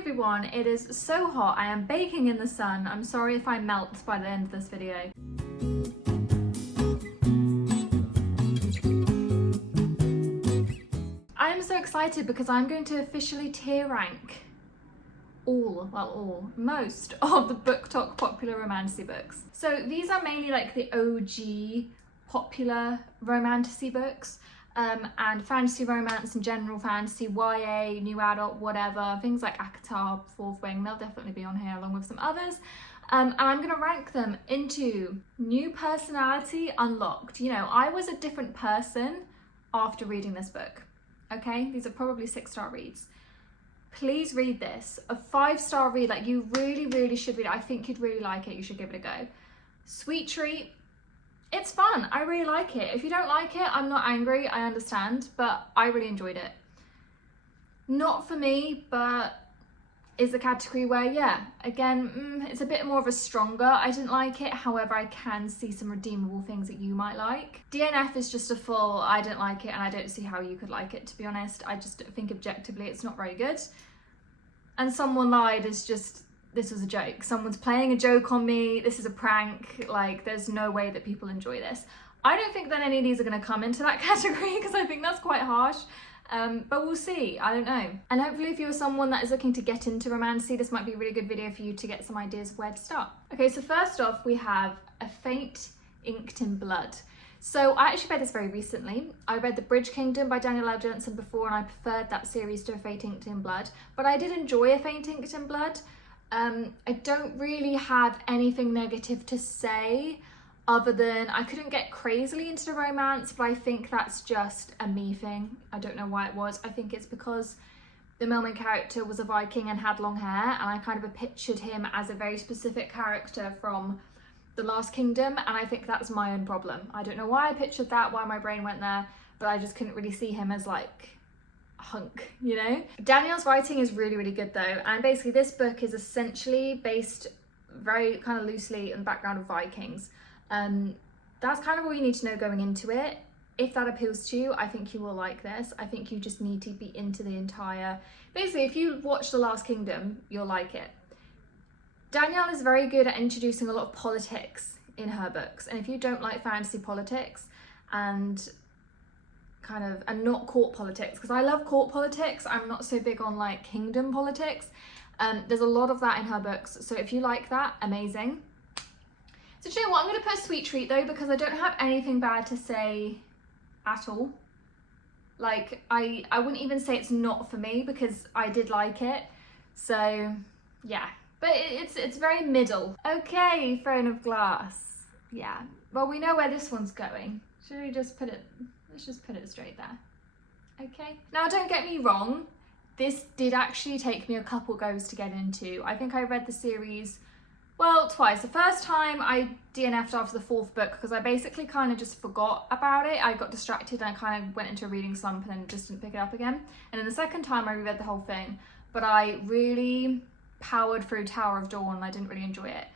everyone, it is so hot. I am baking in the sun. I'm sorry if I melt by the end of this video. I am so excited because I'm going to officially tier rank most of the BookTok popular romantasy books. So these are mainly like the OG popular romantasy books. And fantasy romance and general fantasy, YA, new adult, whatever, things like acotar, Fourth Wing, they'll definitely be on here along with some others. And I'm going to rank them into new personality unlocked. You know, I was a different person after reading this book, okay? These are probably 6-star reads. Please read this. A 5-star read, like you really should read it. I think you'd really like it. You should give it a go. Sweet treat. It's fun. I really like it. If you don't like it, I'm not angry. I understand, but I really enjoyed it. Not for me, but is the category where, yeah, again, it's a bit more of a stronger. I didn't like it. However, I can see some redeemable things that you might like. DNF is just a full, I didn't like it, and I don't see how you could like it, to be honest. I just think objectively it's not very good. And Someone Lied is just, this was a joke. Someone's playing a joke on me. This is a prank. Like, there's no way that people enjoy this. I don't think that any of these are going to come into that category because I think that's quite harsh. But we'll see. I don't know. And hopefully if you're someone that is looking to get into romantasy, this might be a really good video for you to get some ideas of where to start. Okay, so first off, we have A Fate Inked in Blood. So I actually read this very recently. I read The Bridge Kingdom by Daniel L. Jensen before, and I preferred that series to A Fate Inked in Blood. But I did enjoy A Fate Inked in Blood. I don't really have anything negative to say other than I couldn't get crazily into the romance, but I think that's just a me thing. I don't know why it was. I think it's because the main character was a Viking and had long hair, and I kind of pictured him as a very specific character from The Last Kingdom, and I think that's my own problem. I don't know why I pictured that, why my brain went there, but I just couldn't really see him as like hunk, you know? Daniel's writing is really good though, and basically this book is essentially based very kind of loosely in the background of Vikings. That's kind of all you need to know going into it. If that appeals to you, I think you will like this. I think you just need to be into the entire, basically if you watch The Last Kingdom, you'll like it. Danielle is very good at introducing a lot of politics in her books, and if you don't like fantasy politics and not court politics, because I love court politics, I'm not so big on like kingdom politics. There's a lot of that in her books, so if you like that, amazing. So do you know what, I'm going to put a sweet treat though, because I don't have anything bad to say at all. Like I wouldn't even say it's not for me because I did like it. So yeah, but it's very middle. Okay, Throne of Glass. Yeah, well, we know where this one's going. Should we just put it, let's just put it straight there. Okay, now don't get me wrong, this did actually take me a couple goes to get into. I think I read the series, well, twice. The first time I DNF'd after the 4th book because I basically kind of just forgot about it. I got distracted and I kind of went into a reading slump and then just didn't pick it up again. And then the second time I reread the whole thing, but I really powered through Tower of Dawn and I didn't really enjoy it.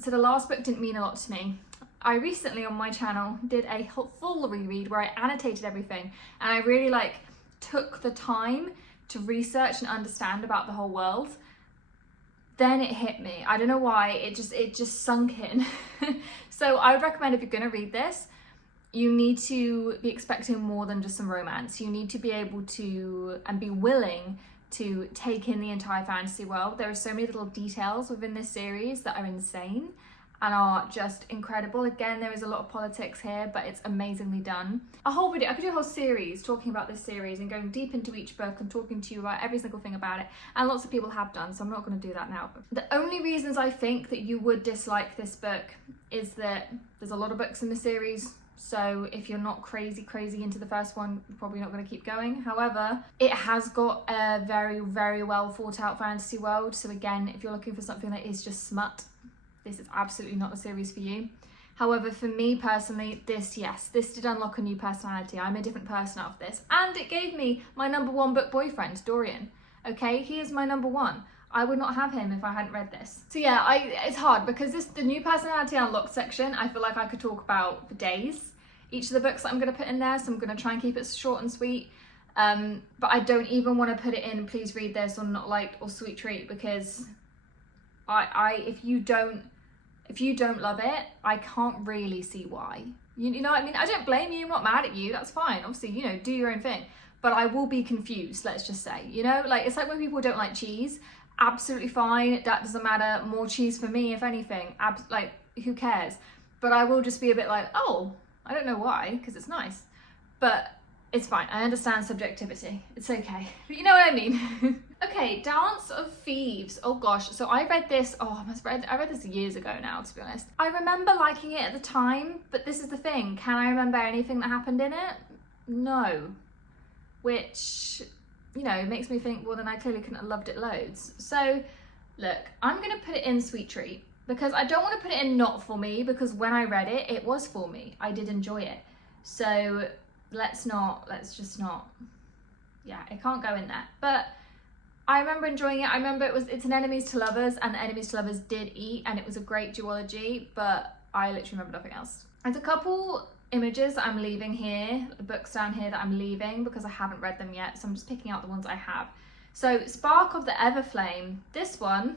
So the last book didn't mean a lot to me. I recently on my channel did a full reread where I annotated everything, and I really like took the time to research and understand about the whole world. Then it hit me. I don't know why, it just sunk in. So I would recommend, if you're gonna read this, you need to be expecting more than just some romance. You need to be able to and be willing to take in the entire fantasy world. There are so many little details within this series that are insane and are just incredible. Again, there is a lot of politics here, but it's amazingly done. A whole video, I could do a whole series talking about this series and going deep into each book and talking to you about every single thing about it, and lots of people have done, so I'm not going to do that now. The only reasons I think that you would dislike this book is that there's a lot of books in the series, so if you're not crazy into the first one, you're probably not going to keep going. However, it has got a very well thought out fantasy world, so again, if you're looking for something that is just smut, this is absolutely not the series for you. However, for me personally, this did unlock a new personality. I'm a different person after this, and it gave me my #1 book boyfriend, Dorian. Okay, he is my #1. I would not have him if I hadn't read this. So yeah, it's hard because the new personality unlocked section, I feel like I could talk about for days. Each of the books that I'm going to put in there, so I'm going to try and keep it short and sweet. But I don't even want to put it in please read this or not liked or sweet treat, because if you don't love it, I can't really see why. You know what I mean? I don't blame you, I'm not mad at you, that's fine. Obviously, you know, do your own thing. But I will be confused, let's just say. You know, like, it's like when people don't like cheese. Absolutely fine, that doesn't matter. More cheese for me, if anything. Like, who cares? But I will just be a bit like, oh, I don't know why, because it's nice. But it's fine, I understand subjectivity. It's okay. But you know what I mean? Okay, Dance of Thieves. Oh gosh, so I read this, I read this years ago now, to be honest. I remember liking it at the time, but this is the thing. Can I remember anything that happened in it? No. Which, you know, makes me think, well, then I clearly couldn't have loved it loads. So, look, I'm gonna put it in sweet treat, because I don't want to put it in not for me, because when I read it, it was for me. I did enjoy it. So let's just not, yeah, it can't go in there. But I remember enjoying it. I remember it's an enemies to lovers, and the enemies to lovers did eat, and it was a great duology, but I literally remember nothing else. There's a couple images that I'm leaving here, the books down here that I'm leaving because I haven't read them yet, so I'm just picking out the ones I have. So Spark of the Everflame, this one,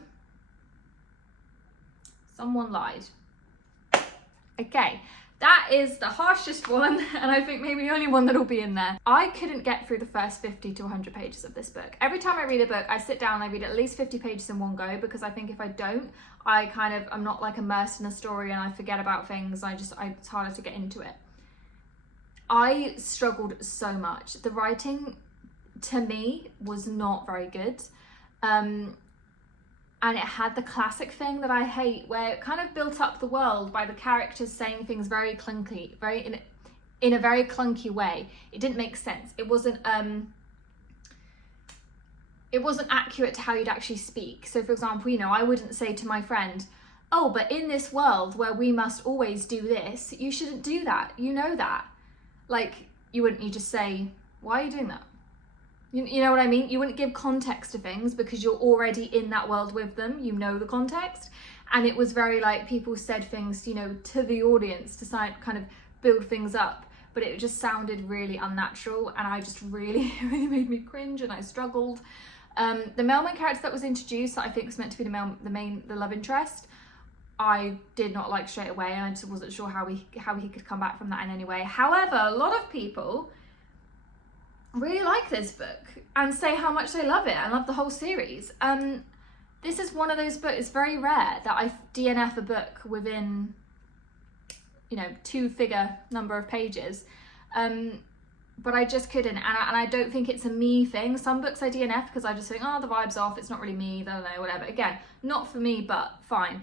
someone lied. Okay, that is the harshest one, and I think maybe the only one that'll be in there. I couldn't get through the first 50 to 100 pages of this book. Every time I read a book, I sit down and I read at least 50 pages in one go, because I think if I don't, I'm not like immersed in a story and I forget about things. It's harder to get into it. I struggled so much. The writing, to me, was not very good. And it had the classic thing that I hate, where it kind of built up the world by the characters saying things very clunky, in a very clunky way. It didn't make sense. It wasn't accurate to how you'd actually speak. So for example, you know, I wouldn't say to my friend, oh, but in this world where we must always do this, you shouldn't do that. You know that. Like, you just say, why are you doing that? You know what I mean? You wouldn't give context to things because you're already in that world with them. You know the context. And it was very like, people said things, you know, to the audience to kind of build things up. But it just sounded really unnatural, and I just really made me cringe, and I struggled. The mailman character that was introduced, that I think was meant to be the love interest, I did not like straight away, and I just wasn't sure how he could come back from that in any way. However, a lot of people really like this book and say how much they love it and love the whole series. This is one of those books, it's very rare that I DNF a book within, you know, 2-figure number of pages. But I just couldn't, and I don't think it's a me thing. Some books I DNF because I just think, oh, the vibe's off, it's not really me, I don't know, whatever. Again, not for me, but fine.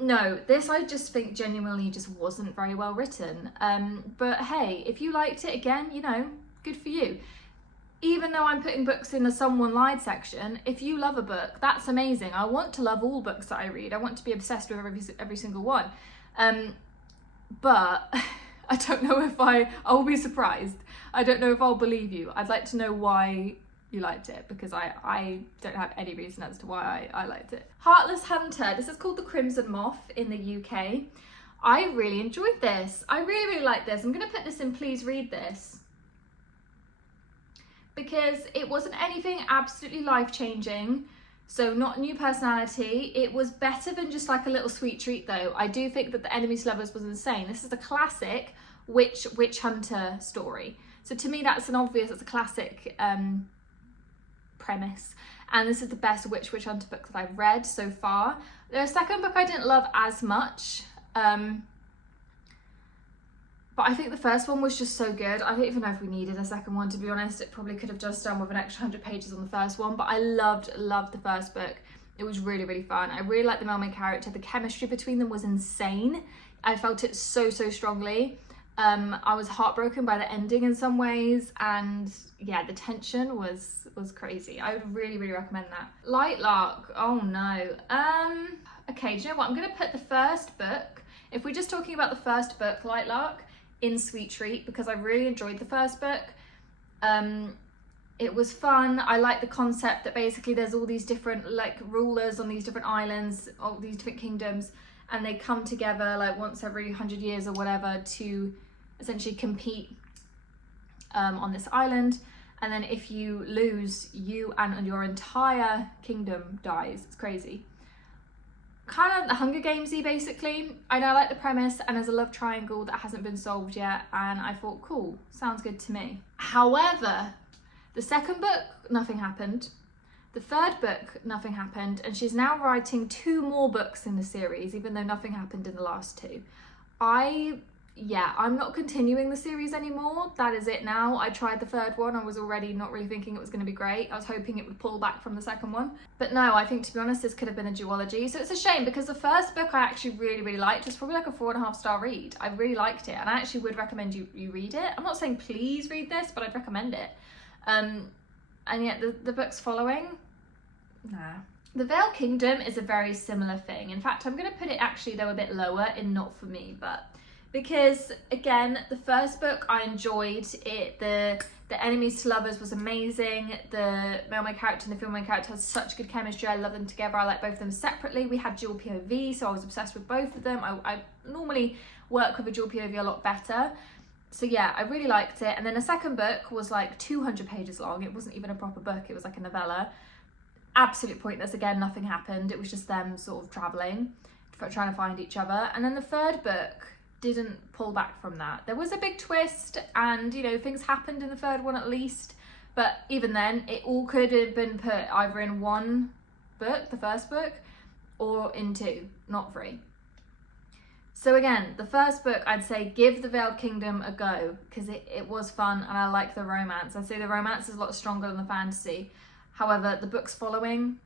No, this I just think genuinely just wasn't very well written. But hey, if you liked it, again, you know, good for you. Even though I'm putting books in the someone lied section, if you love a book, that's amazing. I want to love all books that I read. I want to be obsessed with every single one. But I don't know if I'll be surprised. I don't know if I'll believe you. I'd like to know why you liked it, because I don't have any reason as to why I liked it. Heartless Hunter. This is called The Crimson Moth in the UK. I really enjoyed this. I really, really like this. I'm going to put this in please read this, because it wasn't anything absolutely life-changing. So not new personality. It was better than just like a little sweet treat though. I do think that the Enemies to Lovers was insane. This is a classic witch hunter story. So to me, that's a classic premise. And this is the best witch hunter book that I've read so far. The second book I didn't love as much. But I think the first one was just so good. I don't even know if we needed a second one, to be honest. It probably could have just done with an extra 100 pages on the first one. But I loved the first book. It was really, really fun. I really liked the mailman character. The chemistry between them was insane. I felt it so strongly. I was heartbroken by the ending in some ways. And yeah, the tension was crazy. I would really, really recommend that. Lightlark. Oh no. Okay, do you know what? I'm going to put the first book, if we're just talking about the first book, Lightlark, in sweet treat, because I really enjoyed the first book. It was fun. I like the concept that basically there's all these different like rulers on these different islands, all these different kingdoms, and they come together like once every 100 years or whatever to essentially compete on this island. and then if you lose, you and your entire kingdom dies. It's crazy. Kind of the Hunger Gamesy basically. I know I like the premise, and there's a love triangle that hasn't been solved yet, and I thought, cool, sounds good to me. However, the second book, nothing happened. The third book, nothing happened, and she's now writing 2 more books in the series, even though nothing happened in the last 2. I'm not continuing the series anymore. That is it now. I tried the third one. I was already not really thinking it was going to be great. I was hoping it would pull back from the second one. But no, I think, to be honest, this could have been a duology. So it's a shame, because the first book I actually really, really liked. It's probably like a 4.5-star read. I really liked it, and I actually would recommend you read it. I'm not saying please read this, but I'd recommend it. And yet the books following, nah. The Veiled Kingdom is a very similar thing. In fact, I'm going to put it actually though a bit lower in not for me, but because again, the first book I enjoyed it. The enemies to lovers was amazing. The male main character and the female main character has such good chemistry. I love them together. I like both of them separately. We had dual POV, so I was obsessed with both of them. I normally work with a dual POV a lot better. So yeah, I really liked it. And then the second book was like 200 pages long. It wasn't even a proper book. It was like a novella. Absolute pointless. Again, nothing happened. It was just them sort of traveling, trying to find each other. And then the third book didn't pull back from that. There was a big twist, and you know, things happened in the third one at least. But even then, it all could have been put either in one book, the first book, or in 2, not 3. So again, the first book, I'd say give the Veiled Kingdom a go, because it was fun and I like the romance. I'd say the romance is a lot stronger than the fantasy. However, the books following,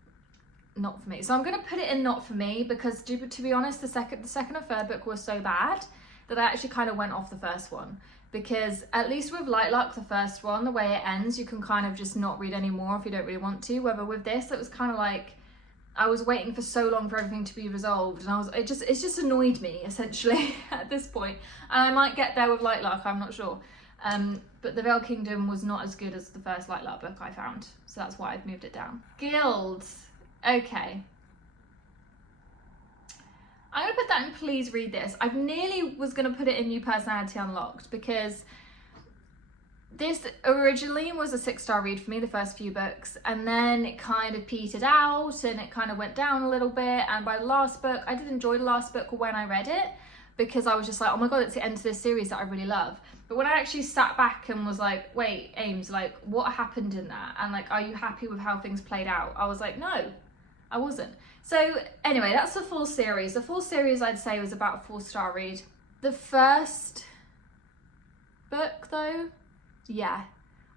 not for me. So I'm going to put it in not for me, because to be honest, the second and third book was so bad that I actually kind of went off the first one. Because at least with Light Luck, the first one, the way it ends, you can kind of just not read anymore if you don't really want to. Whether with this, it was kind of like, I was waiting for so long for everything to be resolved, and it just annoyed me essentially at this point. And I might get there with Light Luck, I'm not sure. But the Veiled Kingdom was not as good as the first Light Luck book I found, so that's why I've moved it down. Guilds, okay. I'm gonna put that in please read this. I nearly was gonna put it in new personality unlocked, because this originally was a 6-star read for me, the first few books, and then it kind of petered out and it kind of went down a little bit. And by the last book, I did enjoy the last book when I read it, because I was just like, oh my god, it's the end of this series that I really love. But when I actually sat back and was like, wait, Ames, like what happened in that? And like, are you happy with how things played out? I was like, no, I wasn't. So anyway, that's the full series. The full series I'd say was about a 4-star read. The first book though, yeah,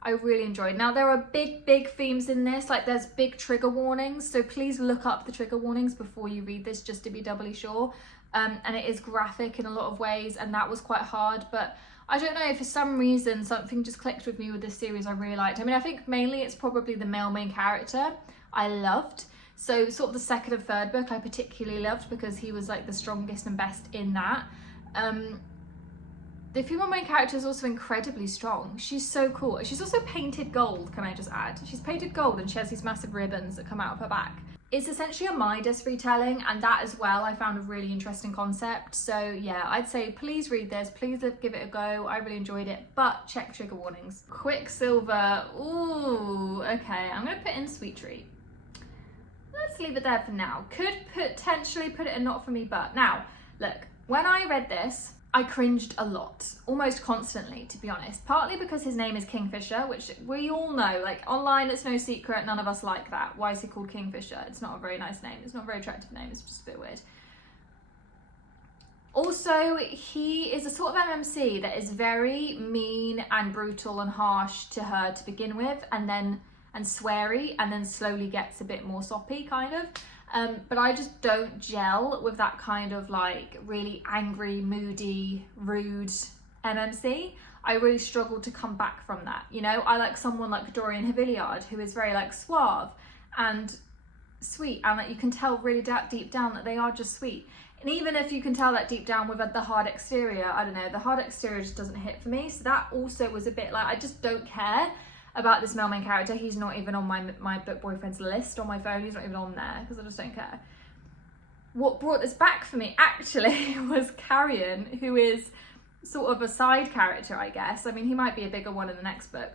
I really enjoyed. Now there are big themes in this, like there's big trigger warnings, so please look up the trigger warnings before you read this, just to be doubly sure. And it is graphic in a lot of ways, and that was quite hard, but I don't know, for some reason something just clicked with me with this series I really liked. I mean, I think mainly it's probably the male main character I loved. So sort of the second and third book I particularly loved, because he was like the strongest and best in that. The female main character is also incredibly strong. She's so cool. She's also painted gold, can I just add? She's painted gold, and she has these massive ribbons that come out of her back. It's essentially a Midas retelling, and that as well I found a really interesting concept. So yeah, I'd say please read this, please give it a go. I really enjoyed it, but check trigger warnings. Quicksilver, ooh, okay, I'm gonna put in Sweet Treat. Let's leave it there for now. Could potentially put it in not for me, but now, look, when I read this, I cringed a lot, almost constantly, to be honest. Partly because his name is Kingfisher, which we all know, like online it's no secret, none of us like that. Why is he called Kingfisher? It's not a very nice name, it's not a very attractive name, it's just a bit weird. Also, he is a sort of MMC that is very mean and brutal and harsh to her to begin with, and sweary, and then slowly gets a bit more soppy, kind of. But I just don't gel with that kind of like really angry, moody, rude MMC. I really struggle to come back from that, you know? I like someone like Dorian Havillard, who is very like suave and sweet, and like you can tell really deep down that they are just sweet. And even if you can tell that deep down with the hard exterior, I don't know, the hard exterior just doesn't hit for me. So that also was a bit like, I just don't care about this male main character. He's not even on my book boyfriends list on my phone. He's not even on there, because I just don't care. What brought this back for me actually was Carrion, who is sort of a side character, I guess. I mean, he might be a bigger one in the next book.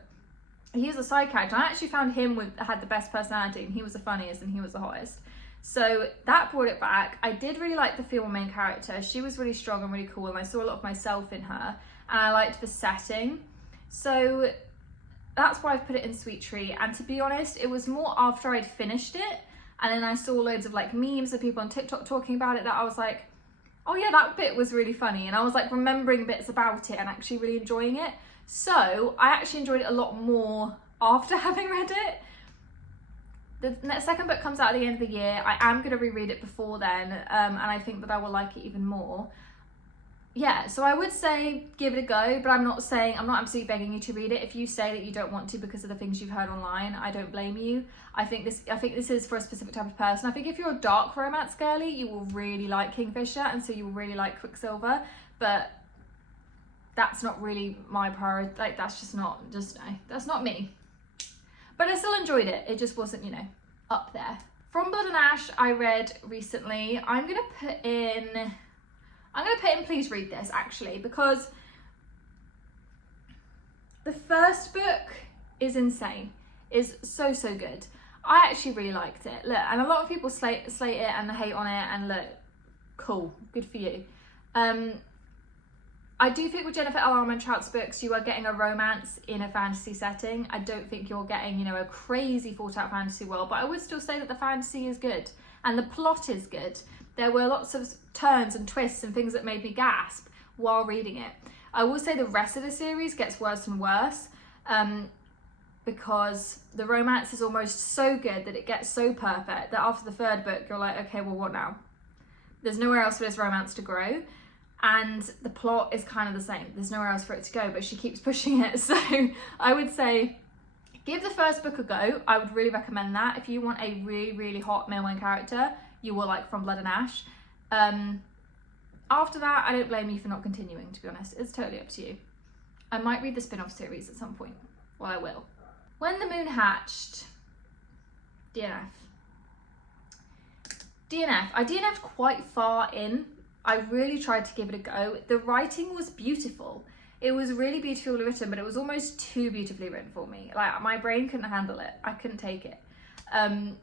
he was a side character. I actually found him had the best personality, and he was the funniest and he was the hottest. So that brought it back. I did really like the female main character. She was really strong and really cool, and I saw a lot of myself in her, and I liked the setting. So that's why I've put it in Sweet Treat. And to be honest, it was more after I'd finished it, and then I saw loads of like memes of people on TikTok talking about it, that I was like, oh yeah, that bit was really funny. And I was like remembering bits about it and actually really enjoying it. So I actually enjoyed it a lot more after having read it. The second book comes out at the end of the year. I am going to reread it before then, and I think that I will like it even more. Yeah, so I would say give it a go, but I'm not absolutely begging you to read it. If you say that you don't want to because of the things you've heard online, I don't blame you. I think this is for a specific type of person. I think if you're a dark romance girly, you will really like Kingfisher, and so you will really like Quicksilver, but that's not really my priority. Like, that's not me. But I still enjoyed it. It just wasn't, up there. From Blood and Ash, I read recently. I'm gonna put in Please Read This, actually, because the first book is insane. Is so good. I actually really liked it. Look, and a lot of people slate it and hate on it, and look, cool, good for you. I do think with Jennifer L. Armentrout's books, you are getting a romance in a fantasy setting. I don't think you're getting, a crazy thought out fantasy world, but I would still say that the fantasy is good and the plot is good. There were lots of turns and twists and things that made me gasp while reading it. I will say the rest of the series gets worse and worse, because the romance is almost so good that it gets so perfect that after the third book, you're like, okay, well, what now? There's nowhere else for this romance to grow. And the plot is kind of the same. There's nowhere else for it to go, but she keeps pushing it. So I would say give the first book a go. I would really recommend that. If you want a really, really hot male main character, you will like From Blood and Ash. After that, I don't blame you for not continuing, to be honest. It's totally up to you. I might read the spin-off series at some point. Well, I will. When the Moon Hatched. DNF. I DNF'd quite far in. I really tried to give it a go. The writing was beautiful. It was really beautifully written, but it was almost too beautifully written for me. Like, my brain couldn't handle it. I couldn't take it.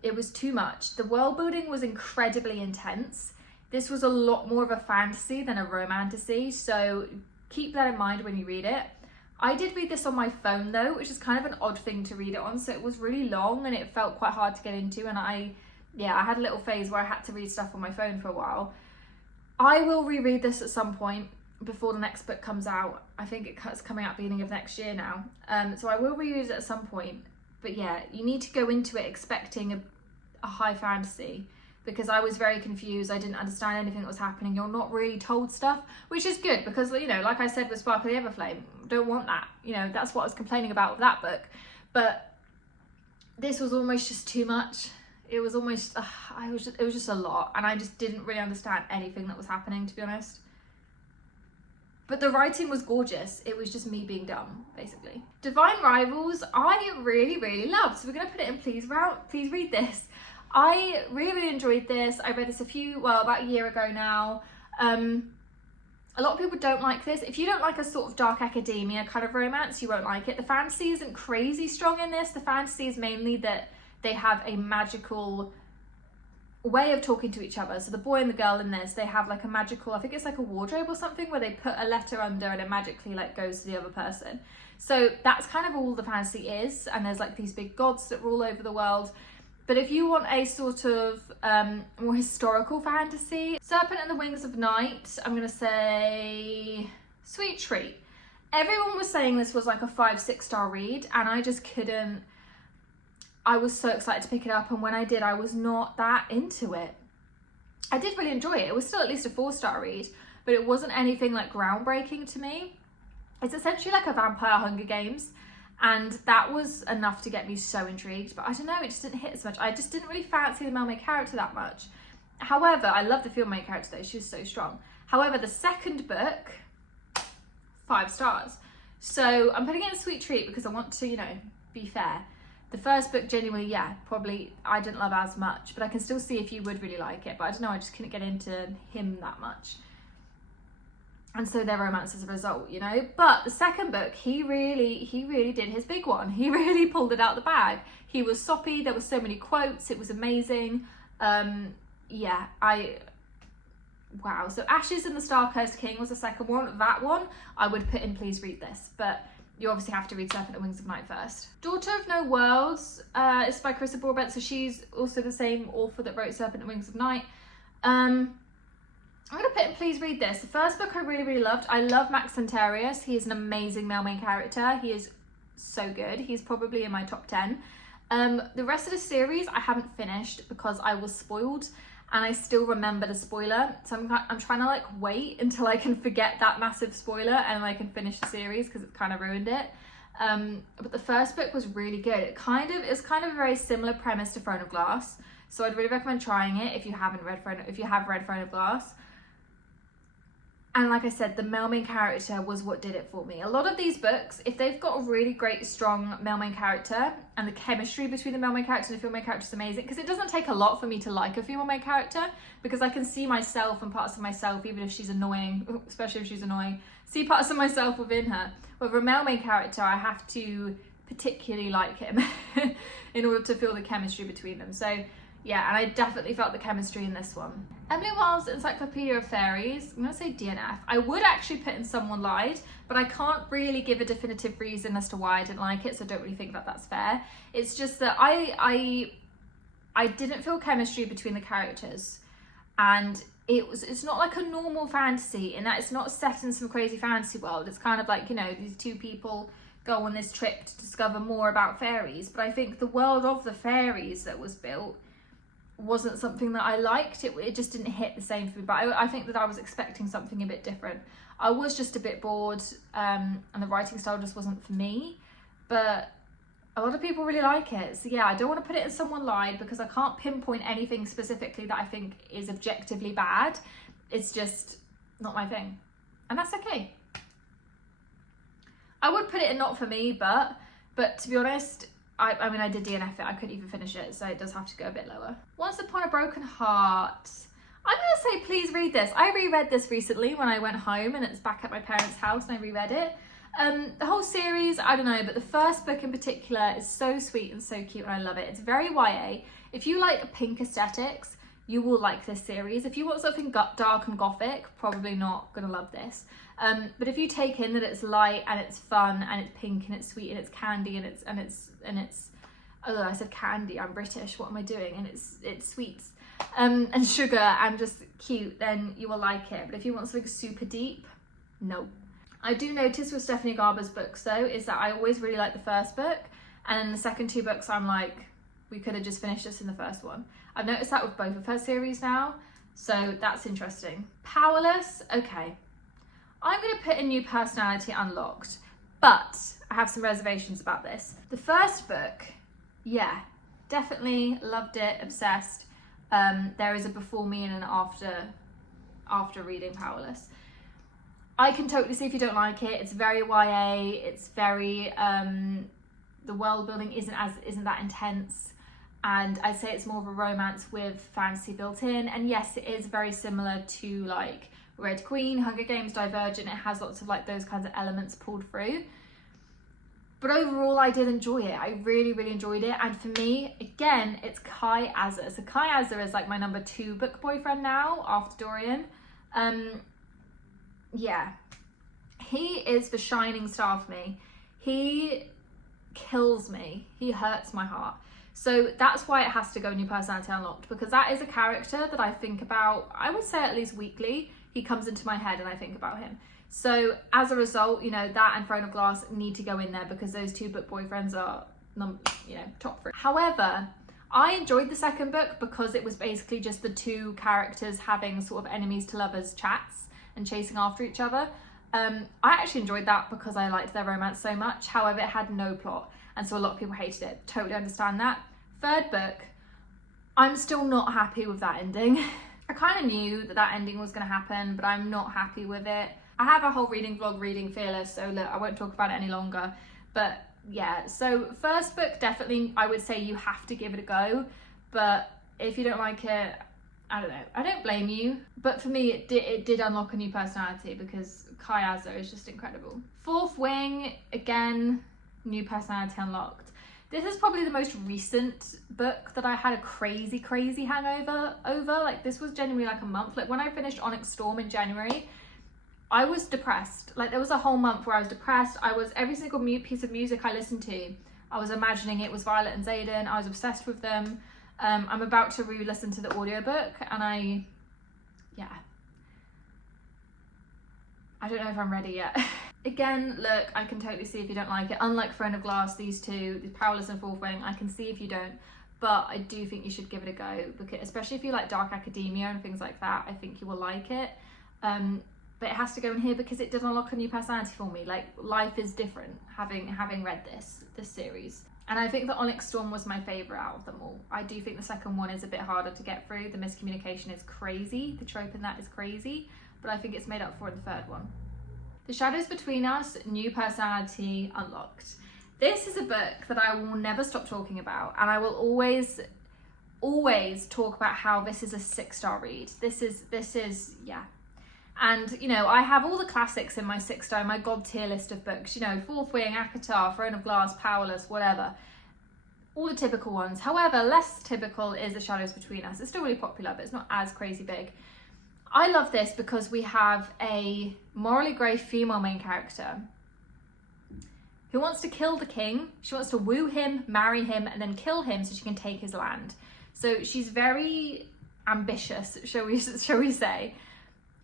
It was too much. The world building was incredibly intense. This was a lot more of a fantasy than a romantasy, so keep that in mind when you read it. I did read this on my phone though, which is kind of an odd thing to read it on, so it was really long and it felt quite hard to get into, and I had a little phase where I had to read stuff on my phone for a while. I will reread this at some point before the next book comes out. I think it's coming out beginning of next year now. So I will reread it at some point. But yeah, you need to go into it expecting a high fantasy, because I was very confused. I didn't understand anything that was happening. You're not really told stuff, which is good because, like I said with Sparkle the Everflame, don't want that. That's what I was complaining about with that book. But this was almost just too much. It was almost, it was just a lot, and I just didn't really understand anything that was happening, to be honest. But the writing was gorgeous. It was just me being dumb, basically. Divine Rivals, I really, really loved. So we're gonna put it in Please Read This. I really, really enjoyed this. I read this about a year ago now. A lot of people don't like this. If you don't like a sort of dark academia kind of romance, you won't like it. The fantasy isn't crazy strong in this. The fantasy is mainly that they have a magical way of talking to each other. So the boy and the girl in this, they have like a magical, I think it's like a wardrobe or something, where they put a letter under and it magically like goes to the other person. So that's kind of all the fantasy is, and there's like these big gods that rule over the world. But if you want a sort of more historical fantasy, Serpent and the Wings of Night, I'm gonna say Sweet Treat. Everyone was saying this was like a 5-6 star read, and I just couldn't. I was so excited to pick it up, and when I did, I was not that into it. I did really enjoy it. It was still at least a 4-star read, but it wasn't anything like groundbreaking to me. It's essentially like a vampire Hunger Games, and that was enough to get me so intrigued, but I don't know, it just didn't hit as much. I just didn't really fancy the male main character that much. However, I love the female main character though, she was so strong. However, the second book, 5 stars. So I'm putting it in a Sweet Treat because I want to, be fair. The first book, genuinely, probably I didn't love as much, but I can still see if you would really like it. But I don't know, I just couldn't get into him that much. and so their romance as a result, you know. But the second book, he really did his big one. He really pulled it out the bag. He was soppy, there were so many quotes, it was amazing. Yeah, wow. So Ashes and the Star-Cursed King was the second one. That one I would put in Please Read This, but you obviously have to read Serpent and Wings of Night first. Daughter of No Worlds is by Carissa Broadbent, so she's also the same author that wrote Serpent and Wings of Night. I'm gonna put in Please Read This. The first book I really loved. I love Max Centarius. He is an amazing male main character. He is so good. He's probably in my top 10. The rest of the series I haven't finished because I was spoiled, and I still remember the spoiler. So I'm trying to like wait until I can forget that massive spoiler and I can finish the series because it kind of ruined it. But the first book was really good. It's kind of a very similar premise to Throne of Glass. So I'd really recommend trying it if you have read Throne of Glass. And like I said, the male main character was what did it for me. A lot of these books, if they've got a really great, strong male main character and the chemistry between the male main character and the female main character is amazing, because it doesn't take a lot for me to like a female main character, because I can see myself and parts of myself, even if she's annoying, especially if she's annoying, see parts of myself within her. With a male main character, I have to particularly like him in order to feel the chemistry between them. So yeah, and I definitely felt the chemistry in this one. Emily Wilde's Encyclopedia of Fairies, I'm going to say DNF. I would actually put in Someone Lied, but I can't really give a definitive reason as to why I didn't like it, so I don't really think that that's fair. It's just that I didn't feel chemistry between the characters, and it's not like a normal fantasy in that it's not set in some crazy fantasy world. It's kind of like, you know, these two people go on this trip to discover more about fairies, but I think the world of the fairies that was built wasn't something that I liked. It just didn't hit the same for me, but I think that I was expecting something a bit different. I was just a bit bored, and the writing style just wasn't for me, but a lot of people really like it. So yeah, I don't want to put it in Someone Lied because I can't pinpoint anything specifically that I think is objectively bad. It's just not my thing, and that's okay. I would put it in Not For Me, but to be honest, I mean, I did DNF it. I couldn't even finish it, so it does have to go a bit lower. Once Upon a Broken Heart. I'm going to say Please Read This. I reread this recently when I went home, and it's back at my parents' house, and I reread it. The whole series, I don't know, but the first book in particular is so sweet and so cute, and I love it. It's very YA. If you like pink aesthetics, you will like this series. If you want something dark and gothic, probably not gonna love this. But if you take in that it's light and it's fun and it's pink and it's sweet and it's candy and it's oh, I said candy, I'm British, what am I doing? And it's sweets and sugar and just cute, then you will like it. But if you want something super deep, no. I do notice with Stephanie Garber's books though, is that I always really like the first book, and then the second two books I'm like, we could have just finished this in the first one. I've noticed that with both of her series now, so that's interesting. Powerless, okay. I'm going to put in New Personality Unlocked, but I have some reservations about this. The first book, yeah, definitely loved it, obsessed. There is a before me and an after reading Powerless. I can totally see if you don't like it. It's very YA, it's very, the world building isn't that intense. And I'd say it's more of a romance with fantasy built in. And yes, it is very similar to like Red Queen, Hunger Games, Divergent. It has lots of like those kinds of elements pulled through. But overall, I did enjoy it. I really, really enjoyed it. And for me, again, it's Kai Azar. So Kai Azar is like my number 2 book boyfriend now after Dorian. Yeah, he is the shining star for me. He kills me. He hurts my heart. So that's why it has to go New Personality Unlocked, because that is a character that I think about, I would say at least weekly. He comes into my head and I think about him. So as a result, you know, that and Throne of Glass need to go in there because those 2 book boyfriends are, you know, top 3. However, I enjoyed the second book because it was basically just the 2 characters having sort of enemies to lovers chats and chasing after each other. I actually enjoyed that because I liked their romance so much. However, it had no plot, and so a lot of people hated it. Totally understand that. Third book, I'm still not happy with that ending. I kind of knew that ending was going to happen, but I'm not happy with it. I have a whole reading vlog, Reading Fearless, so look, I won't talk about it any longer. But yeah, so first book, definitely, I would say you have to give it a go. But if you don't like it, I don't know, I don't blame you, but for me it did unlock a new personality because Kai Azzo is just incredible. Fourth Wing, again, new personality unlocked. This is probably the most recent book that I had a crazy hangover over. Like, this was genuinely like a month. Like, when I finished Onyx Storm in January, I was depressed. Like, there was a whole month where I was depressed. Every single piece of music I listened to, I was imagining it was Violet and Xaden. I was obsessed with them. I'm about to re-listen to the audiobook, and I don't know if I'm ready yet. Again, look, I can totally see if you don't like it. Unlike Throne of Glass, these two, the Powerless and Fourth Wing, I can see if you don't, but I do think you should give it a go, because especially if you like dark academia and things like that, I think you will like it. But it has to go in here because it did unlock a new personality for me. Like, life is different having read this series. And I think that Onyx Storm was my favourite out of them all. I do think the second one is a bit harder to get through. The miscommunication is crazy. The trope in that is crazy. But I think it's made up for in the third one. The Shadows Between Us, new personality unlocked. This is a book that I will never stop talking about. And I will always talk about how this is a 6-star read. This is, yeah. And, you know, I have all the classics in my 6-star, my God tier list of books, you know, Fourth Wing, acotar, Throne of Glass, Powerless, whatever. All the typical ones. However, less typical is The Shadows Between Us. It's still really popular, but it's not as crazy big. I love this because we have a morally grey female main character who wants to kill the king. She wants to woo him, marry him, and then kill him so she can take his land. So she's very ambitious, shall we say.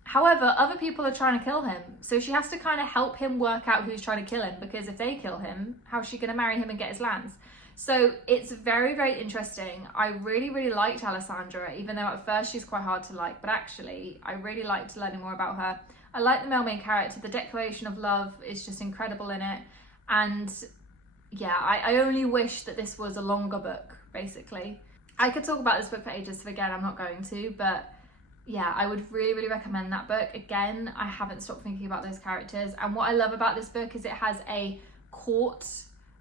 However, other people are trying to kill him, so she has to kind of help him work out who's trying to kill him, because if they kill him, how's she going to marry him and get his lands? So it's very interesting. I really liked Alessandra, even though at first she's quite hard to like, but actually I really liked learning more about her. I like the male main character. The declaration of love is just incredible in it, and yeah, I only wish that this was a longer book, basically. I could talk about this book for ages, so again, I'm not going to, but yeah, I would really recommend that book. Again, I haven't stopped thinking about those characters, and what I love about this book is it has a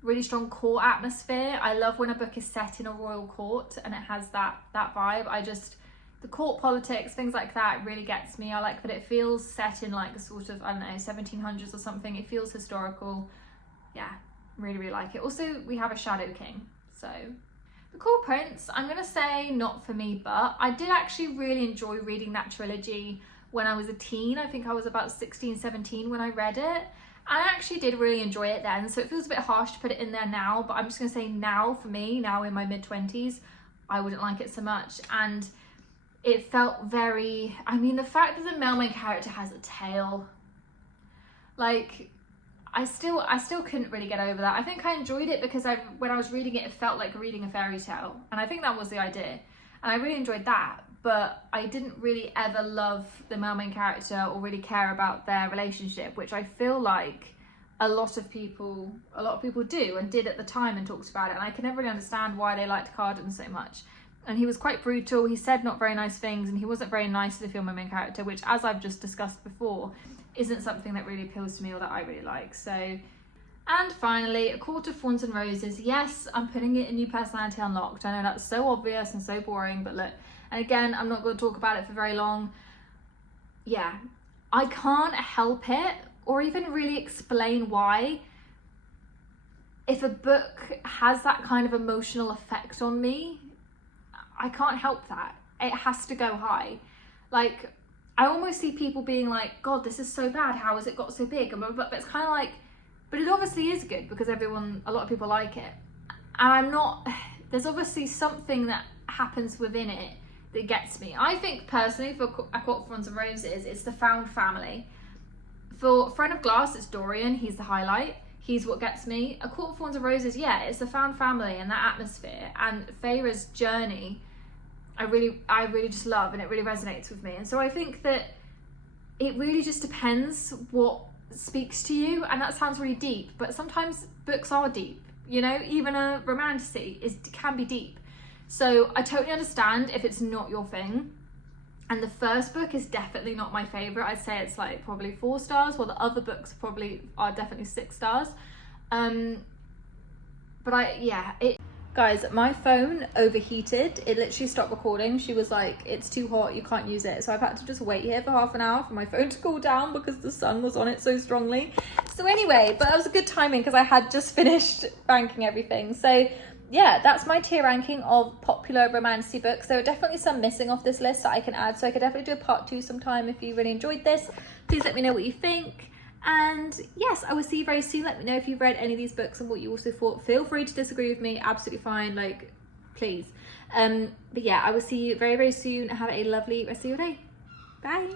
really strong court atmosphere. I love when a book is set in a royal court and it has that vibe. The court politics, things like that, really gets me. I like that it feels set in like a sort of, I don't know, 1700s or something. It feels historical. Yeah, really like it. Also, we have a Shadow King, so. The Cool Prince, I'm going to say not for me, but I did actually really enjoy reading that trilogy when I was a teen. I think I was about 16, 17 when I read it. I actually did really enjoy it then, so it feels a bit harsh to put it in there now, but I'm just going to say now for me, now in my mid-20s, I wouldn't like it so much. And it felt very, I mean, the fact that the male main character has a tail, like, I still couldn't really get over that. I think I enjoyed it because when I was reading it, it felt like reading a fairy tale. And I think that was the idea. And I really enjoyed that. But I didn't really ever love the male main character or really care about their relationship, which I feel like a lot of people do and did at the time and talked about it. And I can never really understand why they liked Carden so much. And he was quite brutal. He said not very nice things, and he wasn't very nice to the female main character, which, as I've just discussed before, isn't something that really appeals to me or that I really like. So, and finally, A Court of Thorns and Roses. Yes, I'm putting it in new personality unlocked. I know that's so obvious and so boring, but look, and again, I'm not going to talk about it for very long. Yeah, I can't help it or even really explain why. If a book has that kind of emotional effect on me, I can't help that. It has to go high. Like, I almost see people being like, God, this is so bad, how has it got so big? But it's kind of like, but it obviously is good because a lot of people like it. And there's obviously something that happens within it that gets me. I think personally for A Court of Thorns and Roses, it's the found family. For Throne of Glass, it's Dorian, he's the highlight. He's what gets me. A Court of Thorns and Roses, yeah, it's the found family and that atmosphere. And Feyre's journey, I really just love, and it really resonates with me. And so I think that it really just depends what speaks to you, and that sounds really deep, but sometimes books are deep, you know, even a romantasy can be deep. So I totally understand if it's not your thing. And the first book is definitely not my favourite. I'd say it's like probably 4 stars, while the other books probably are definitely 6 stars. But Guys, my phone overheated. It literally stopped recording. She was like, it's too hot, you can't use it. So I've had to just wait here for half an hour for my phone to cool down because the sun was on it so strongly. So anyway, but that was a good timing because I had just finished ranking everything. So yeah, that's my tier ranking of popular romantasy books. There are definitely some missing off this list that I can add. So I could definitely do a part 2 sometime if you really enjoyed this. Please let me know what you think. And yes, I will see you very soon. Let me know if you've read any of these books and what you also thought. Feel free to disagree with me, absolutely fine, like, please. But yeah, I will see you very, very soon. Have a lovely rest of your day. Bye.